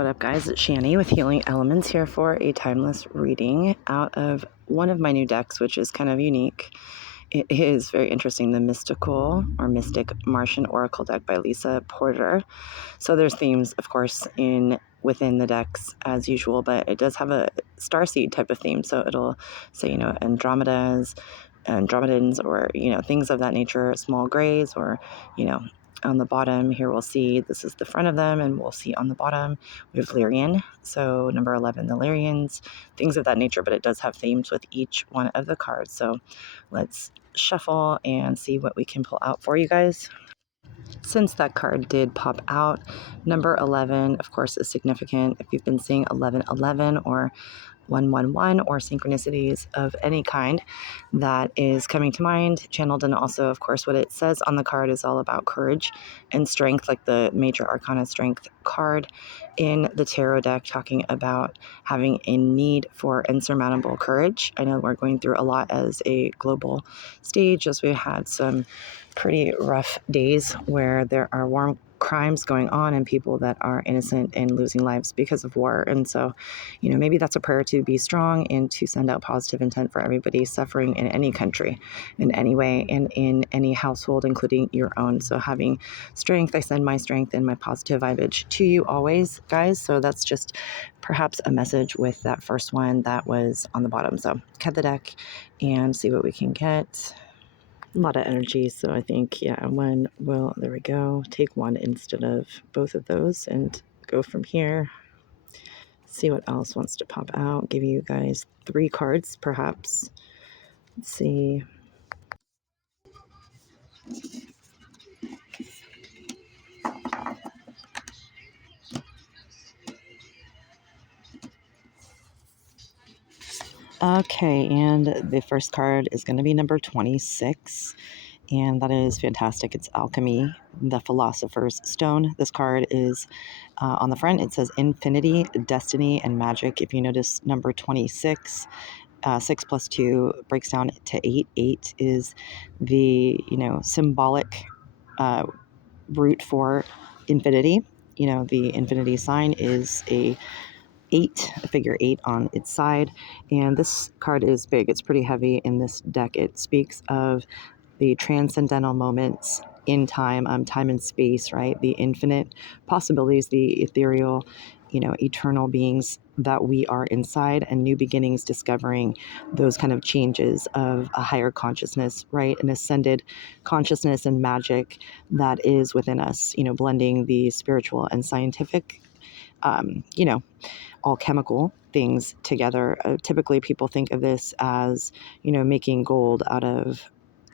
What up, guys? It's Shani with Healing Elements here for a timeless reading out of one of my new decks, which is kind of unique. It is very interesting, the Mystical or Mystic Martian Oracle deck by Lisa Porter. So there's themes, of course, within the decks as usual, but it does have a starseed type of theme. So it'll say, Andromedans, or, things of that nature, small grays, or, on the bottom here we'll see, this is the front of them, and we'll see on the bottom we have Lyrian, so number 11, the Lyrians, things of that nature, but it does have themes with each one of the cards. So let's shuffle and see what we can pull out for you guys. Since that card did pop out, number 11, of course, is significant. If you've been seeing 1111 or 111 or synchronicities of any kind, that is coming to mind, channeled. And also, of course, what it says on the card is all about courage and strength, like the Major Arcana Strength card in the tarot deck, talking about having a need for insurmountable courage. I know we're going through a lot as a global stage, as we had some pretty rough days where there are war crimes going on and people that are innocent and losing lives because of war. And so, maybe that's a prayer to be strong and to send out positive intent for everybody suffering in any country, in any way, and in any household, including your own. So having strength, I send my strength and my positive vibage to you always, guys. So that's just perhaps a message with that first one that was on the bottom. So cut the deck and see what we can get. A lot of energy, so I think, one will, there we go, take one instead of both of those and go from here. See what else wants to pop out. Give you guys 3 cards, perhaps. Let's see. Okay, and the first card is going to be number 26, and that is fantastic. It's Alchemy, the Philosopher's Stone. This card is on the front. It says Infinity, Destiny, and Magic. If you notice number 26, 6 plus 2 breaks down to 8. 8 is the, symbolic root for infinity. The infinity sign is a figure 8 on its side, and this card is big. It's pretty heavy in this deck. It speaks of the transcendental moments in time, time and space, right? The infinite possibilities, the ethereal, eternal beings that we are inside, and new beginnings, discovering those kind of changes of a higher consciousness, right? An ascended consciousness and magic that is within us, blending the spiritual and scientific, all chemical things together. Typically, people think of this as, making gold out of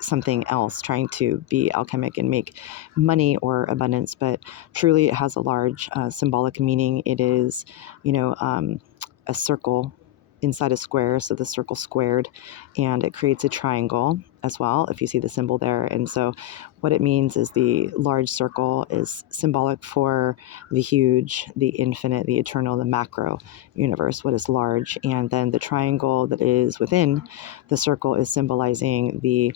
something else, trying to be alchemic and make money or abundance, but truly it has a large symbolic meaning. It is, a circle inside a square, so the circle squared, and it creates a triangle as well, if you see the symbol there. And so what it means is the large circle is symbolic for the huge, the infinite, the eternal, the macro universe, what is large. And then the triangle that is within the circle is symbolizing the,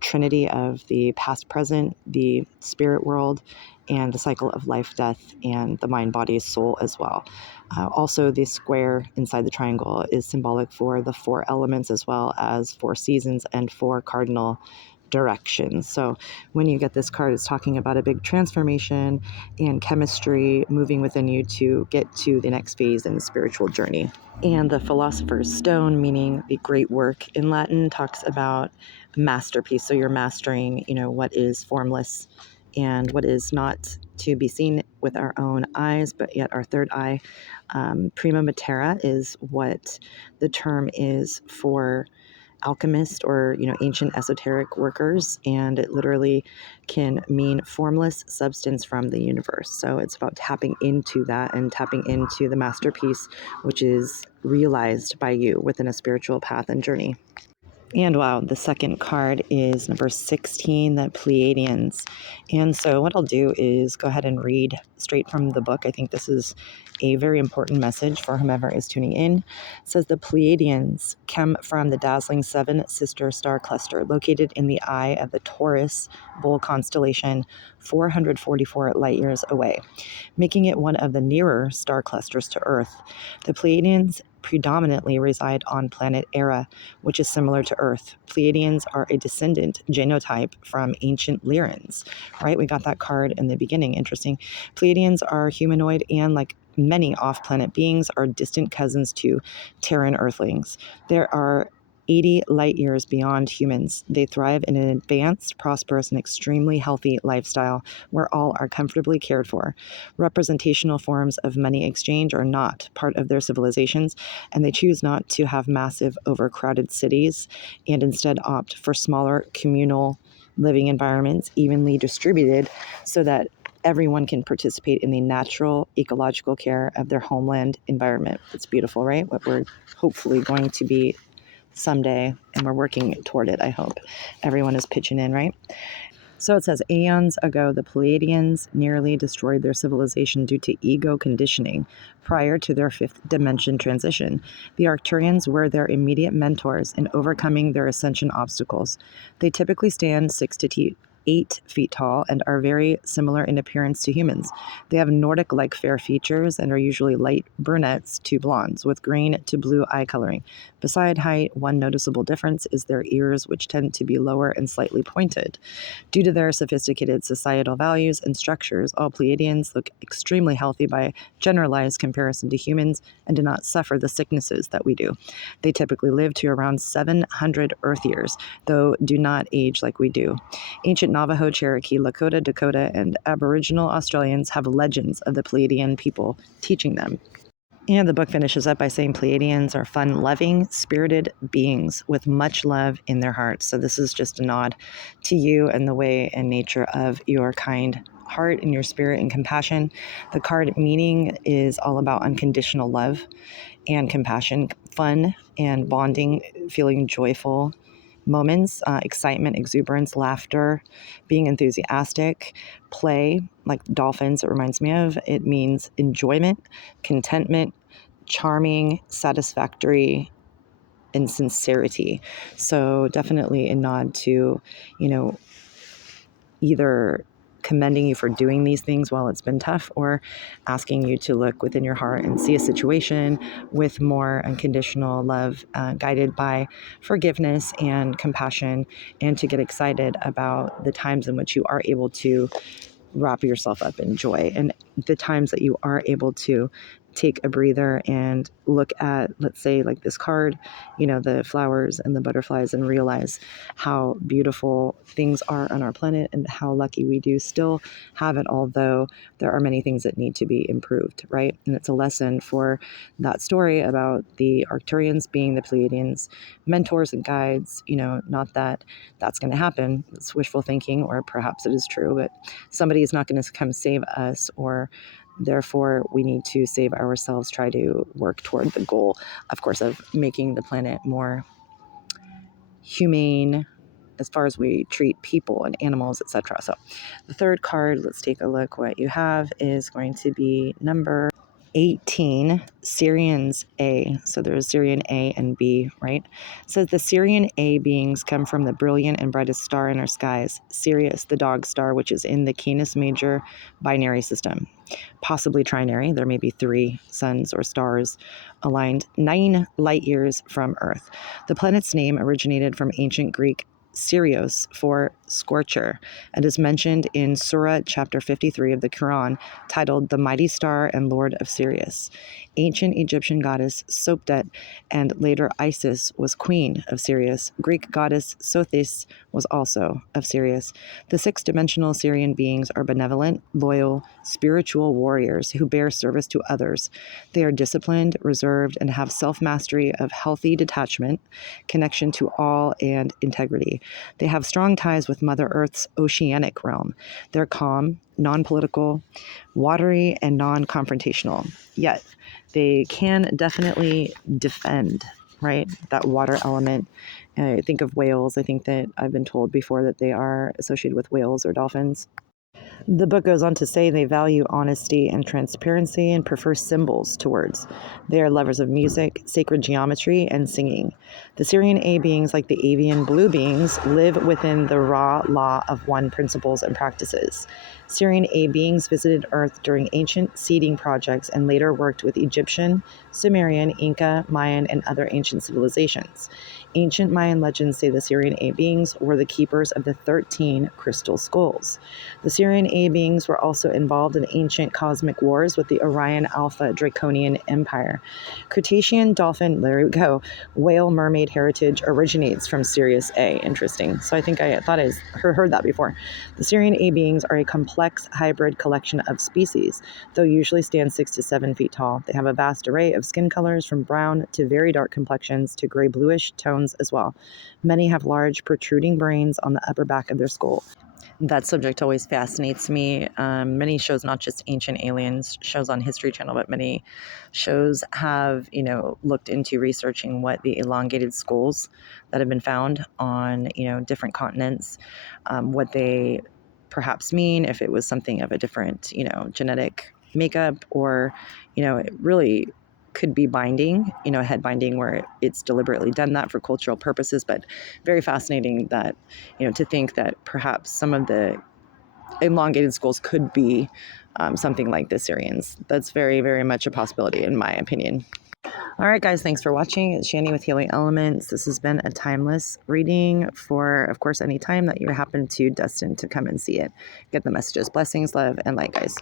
trinity of the past, present, the spirit world, and the cycle of life, death, and the mind, body, soul as well. Also, the square inside the triangle is symbolic for the 4 elements, as well as 4 seasons and 4 cardinal directions. So when you get this card, it's talking about a big transformation and chemistry moving within you to get to the next phase in the spiritual journey. And the Philosopher's Stone, meaning the great work in Latin, talks about masterpiece. So you're mastering, what is formless and what is not to be seen with our own eyes, but yet our third eye. Prima matera is what the term is for alchemist or, ancient esoteric workers, and it literally can mean formless substance from the universe. So it's about tapping into that and tapping into the masterpiece, which is realized by you within a spiritual path and journey. And wow, the second card is number 16, the Pleiadians. And so what I'll do is go ahead and read straight from the book. I think this is a very important message for whomever is tuning in. It says the Pleiadians come from the dazzling seven sister star cluster located in the eye of the Taurus bull constellation 444 light years away, making it one of the nearer star clusters to Earth. The Pleiadians predominantly reside on planet Era, which is similar to Earth. Pleiadians are a descendant genotype from ancient Lyrans, right? We got that card in the beginning. Interesting. Pleiadians are humanoid and, like many off-planet beings, are distant cousins to Terran Earthlings. There are 80 light years beyond humans. They thrive in an advanced, prosperous, and extremely healthy lifestyle where all are comfortably cared for. Representational forms of money exchange are not part of their civilizations, and they choose not to have massive, overcrowded cities and instead opt for smaller communal living environments, evenly distributed, so that everyone can participate in the natural ecological care of their homeland environment. It's beautiful, right? What we're hopefully going to be someday, and we're working toward it. I hope everyone is pitching in, right? So it says, aeons ago, the Pleiadians nearly destroyed their civilization due to ego conditioning prior to their fifth dimension transition. The Arcturians were their immediate mentors in overcoming their ascension obstacles. They typically stand 6 to 8 feet tall and are very similar in appearance to humans. They have Nordic-like fair features and are usually light brunettes to blondes with green to blue eye coloring. Beside height, one noticeable difference is their ears, which tend to be lower and slightly pointed. Due to their sophisticated societal values and structures, all Pleiadians look extremely healthy by generalized comparison to humans and do not suffer the sicknesses that we do. They typically live to around 700 Earth years, though do not age like we do. Ancient Navajo, Cherokee, Lakota, Dakota, and Aboriginal Australians have legends of the Pleiadian people teaching them. And the book finishes up by saying Pleiadians are fun-loving, spirited beings with much love in their hearts. So this is just a nod to you and the way and nature of your kind heart and your spirit and compassion. The card meaning is all about unconditional love and compassion, fun and bonding, feeling joyful moments, excitement, exuberance, laughter, being enthusiastic, play, like dolphins, it reminds me of. It means enjoyment, contentment, charming, satisfactory, and sincerity. So definitely a nod to, either commending you for doing these things while it's been tough, or asking you to look within your heart and see a situation with more unconditional love, guided by forgiveness and compassion, and to get excited about the times in which you are able to wrap yourself up in joy, and the times that you are able to take a breather and look at, let's say, like this card, the flowers and the butterflies, and realize how beautiful things are on our planet and how lucky we do still have it, although there are many things that need to be improved, right? And it's a lesson for that story about the Arcturians being the Pleiadians' mentors and guides. Not that that's going to happen. It's wishful thinking, or perhaps it is true, but somebody is not going to come save us, or therefore we need to save ourselves, try to work toward the goal, of course, of making the planet more humane as far as we treat people and animals, etc. So the third card, let's take a look. What you have is going to be number 18, Sirians A. So there's Sirian A and B, right? It says the Sirian A beings come from the brilliant and brightest star in our skies, Sirius, the dog star, which is in the Canis Major binary system, possibly trinary. There may be 3 suns or stars aligned 9 light years from Earth. The planet's name originated from ancient Greek Sirios, for scorcher, and is mentioned in Surah chapter 53 of the Quran, titled The Mighty Star and Lord of Sirius. Ancient Egyptian goddess Sopdet and later Isis was queen of Sirius. Greek goddess Sothis was also of Sirius. The 6-dimensional Sirian beings are benevolent, loyal, spiritual warriors who bear service to others. They are disciplined, reserved, and have self-mastery of healthy detachment, connection to all, and integrity. They have strong ties with Mother Earth's oceanic realm. They're calm, non-political, watery, and non-confrontational. Yet they can definitely defend, right? That water element I think of whales. I think that I've been told before that they are associated with whales or dolphins. The book goes on to say they value honesty and transparency and prefer symbols to words. They are lovers of music, sacred geometry, and singing. The Syrian A beings, like the avian blue beings, live within the raw law of one principles and practices. Syrian A beings visited Earth during ancient seeding projects and later worked with Egyptian, Sumerian, Inca, Mayan, and other ancient civilizations. Ancient Mayan legends say the Syrian A beings were the keepers of the 13 crystal skulls. The Syrian A beings were also involved in ancient cosmic wars with the Orion Alpha Draconian Empire. Cretacean dolphin, there we go, whale mermaid heritage originates from Sirius A. Interesting. So I think I thought I heard that before. The Syrian A beings are a complex hybrid collection of species, though usually stand 6 to 7 feet tall. They have a vast array of skin colors from brown to very dark complexions to gray bluish tones as well. Many have large protruding brains on the upper back of their skull. That subject always fascinates me. Many shows, not just Ancient Aliens, shows on History Channel, but many shows have, looked into researching what the elongated skulls that have been found on, different continents, what they perhaps mean, if it was something of a different, genetic makeup, or, it really could be binding, head binding, where it's deliberately done that for cultural purposes. But very fascinating that, to think that perhaps some of the elongated skulls could be something like the Syrians. That's very, very much a possibility, in my opinion. All right, guys, thanks for watching. It's Shani with Healing Elements. This has been a timeless reading for, of course, any time that you happen to destined to come and see it. Get the messages. Blessings, love, and light, guys.